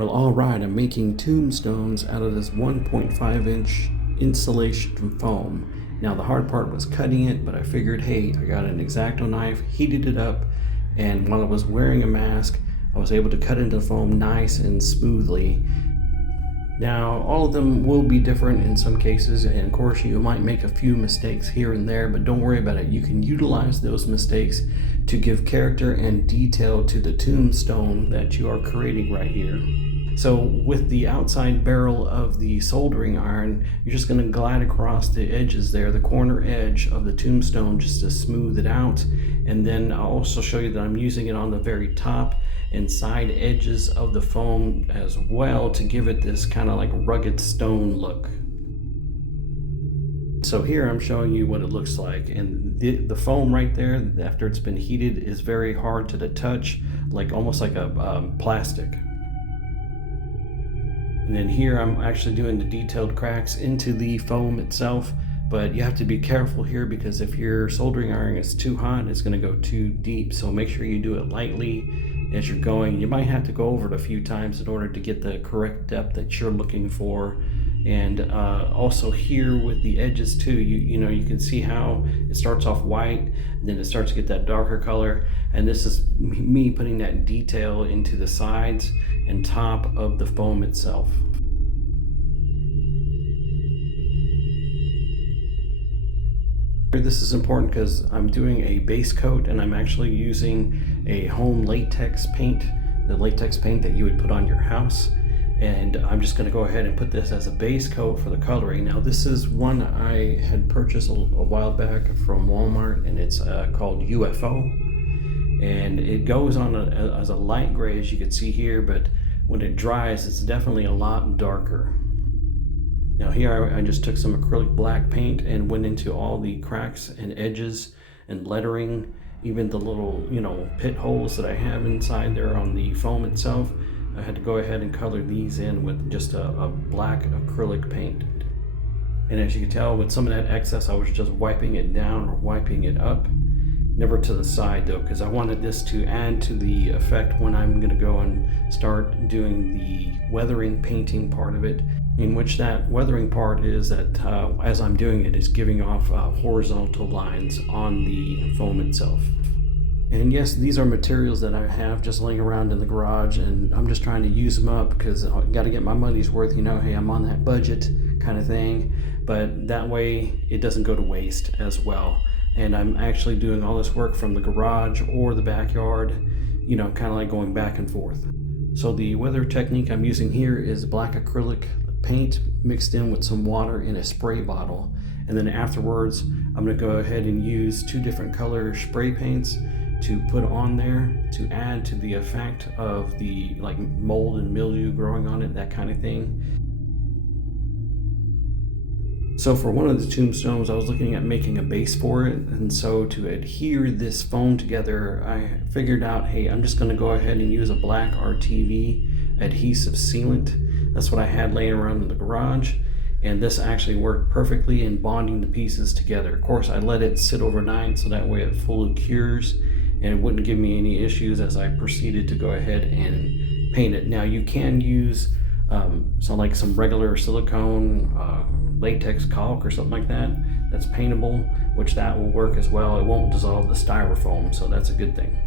Well, alright, I'm making tombstones out of this 1.5-inch insulation foam. Now the hard part was cutting it, but I figured, hey, I got an X-Acto knife, heated it up, and while I was wearing a mask, I was able to cut into the foam nice and smoothly. Now, all of them will be different in some cases, and of course you might make a few mistakes here and there, but don't worry about it. You can utilize those mistakes to give character and detail to the tombstone that you are creating right here. So with the outside barrel of the soldering iron, you're just going to glide across the edges there, the corner edge of the tombstone, just to smooth it out. And then I'll also show you that I'm using it on the very top and side edges of the foam as well to give it this kind of like rugged stone look. So here I'm showing you what it looks like, and the foam right there after it's been heated is very hard to the touch, like almost like a plastic. And then here I'm actually doing the detailed cracks into the foam itself, but you have to be careful here because if your soldering iron is too hot, it's going to go too deep. So make sure you do it lightly as you're going. You might have to go over it a few times in order to get the correct depth that you're looking for. And also here with the edges too, you know, you can see how it starts off white, then it starts to get that darker color, and this is me putting that detail into the sides and top of the foam itself. This is important because I'm doing a base coat and I'm actually using a home latex paint, the latex paint that you would put on your house. And I'm just going to go ahead and put this as a base coat for the coloring. Now this is one I had purchased a while back from Walmart, and it's called UFO, and it goes on as a light gray, as you can see here, but when it dries it's definitely a lot darker. Now here I just took some acrylic black paint and went into all the cracks and edges and lettering, even the little, you know, pit holes that I have inside there on the foam itself. I had to go ahead and color these in with just a black acrylic paint. And as you can tell, with some of that excess, I was just wiping it down or wiping it up. Never to the side though, because I wanted this to add to the effect when I'm going to go and start doing the weathering painting part of it, in which that weathering part is that as I'm doing it, is giving off horizontal lines on the foam itself. And yes, these are materials that I have just laying around in the garage, and I'm just trying to use them up because I got to get my money's worth, you know, hey, I'm on that budget kind of thing, but that way it doesn't go to waste as well. And I'm actually doing all this work from the garage or the backyard, you know, kind of like going back and forth. So the weather technique I'm using here is black acrylic paint mixed in with some water in a spray bottle. And then afterwards, I'm going to go ahead and use 2 different color spray paints to put on there to add to the effect of the like mold and mildew growing on it, that kind of thing. So for one of the tombstones, I was looking at making a base for it, and so to adhere this foam together, I figured out, hey, I'm just going to go ahead and use a black RTV adhesive sealant. That's what I had laying around in the garage, and this actually worked perfectly in bonding the pieces together. Of course, I let it sit overnight so that way it fully cures and it wouldn't give me any issues as I proceeded to go ahead and paint it. Now you can use some regular silicone latex caulk or something like that that's paintable, which that will work as well. It won't dissolve the styrofoam, so that's a good thing.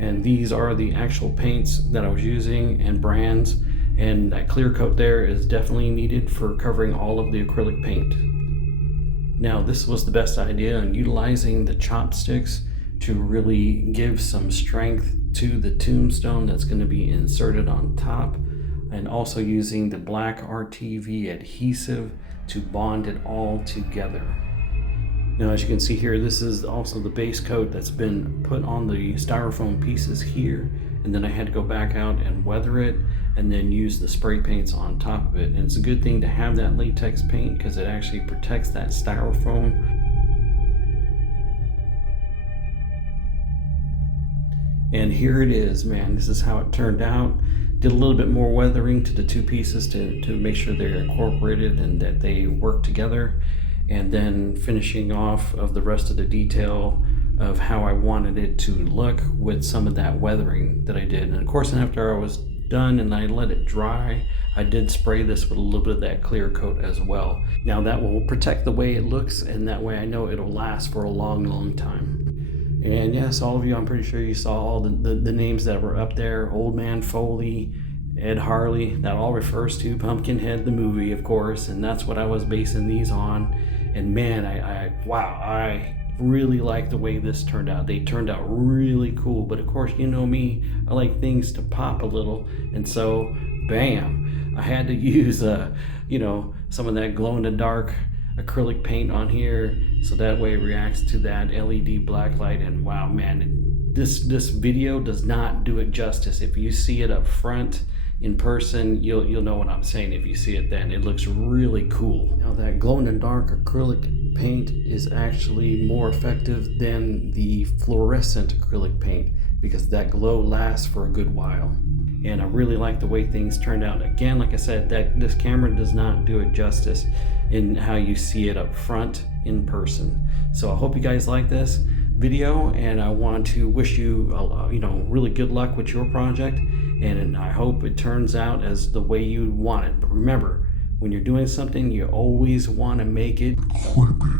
And these are the actual paints that I was using and brands, and that clear coat there is definitely needed for covering all of the acrylic paint. Now this was the best idea in utilizing the chopsticks to really give some strength to the tombstone that's going to be inserted on top, and also using the black RTV adhesive to bond it all together. Now as you can see here, this is also the base coat that's been put on the styrofoam pieces here, and then I had to go back out and weather it and then use the spray paints on top of it. And it's a good thing to have that latex paint because it actually protects that styrofoam. And here it is, man. This is how it turned out. Did a little bit more weathering to the 2 pieces to make sure they're incorporated and that they work together. And then finishing off of the rest of the detail of how I wanted it to look with some of that weathering that I did. And of course, after I was done and I let it dry, I did spray this with a little bit of that clear coat as well. Now that will protect the way it looks, and that way I know it'll last for a long time. And yes, all of you, I'm pretty sure you saw all the names that were up there. Old Man Foley, Ed Harley, that all refers to Pumpkinhead the movie, of course, and that's what I was basing these on. And man, I really like the way this turned out. They turned out really cool, but of course, you know me, I like things to pop a little, and so bam, I had to use some of that glow in the dark acrylic paint on here, so that way it reacts to that LED black light. And wow, man, this video does not do it justice. If you see it up front in person, you'll know what I'm saying. If you see it then, it looks really cool. Now that glow in the dark acrylic paint is actually more effective than the fluorescent acrylic paint, because that glow lasts for a good while. And I really like the way things turned out. Again, like I said, that this camera does not do it justice in how you see it up front in person. So I hope you guys like this video, and I want to wish you really good luck with your project, and I hope it turns out as the way you want it. But remember, when you're doing something, you always want to make it creepy.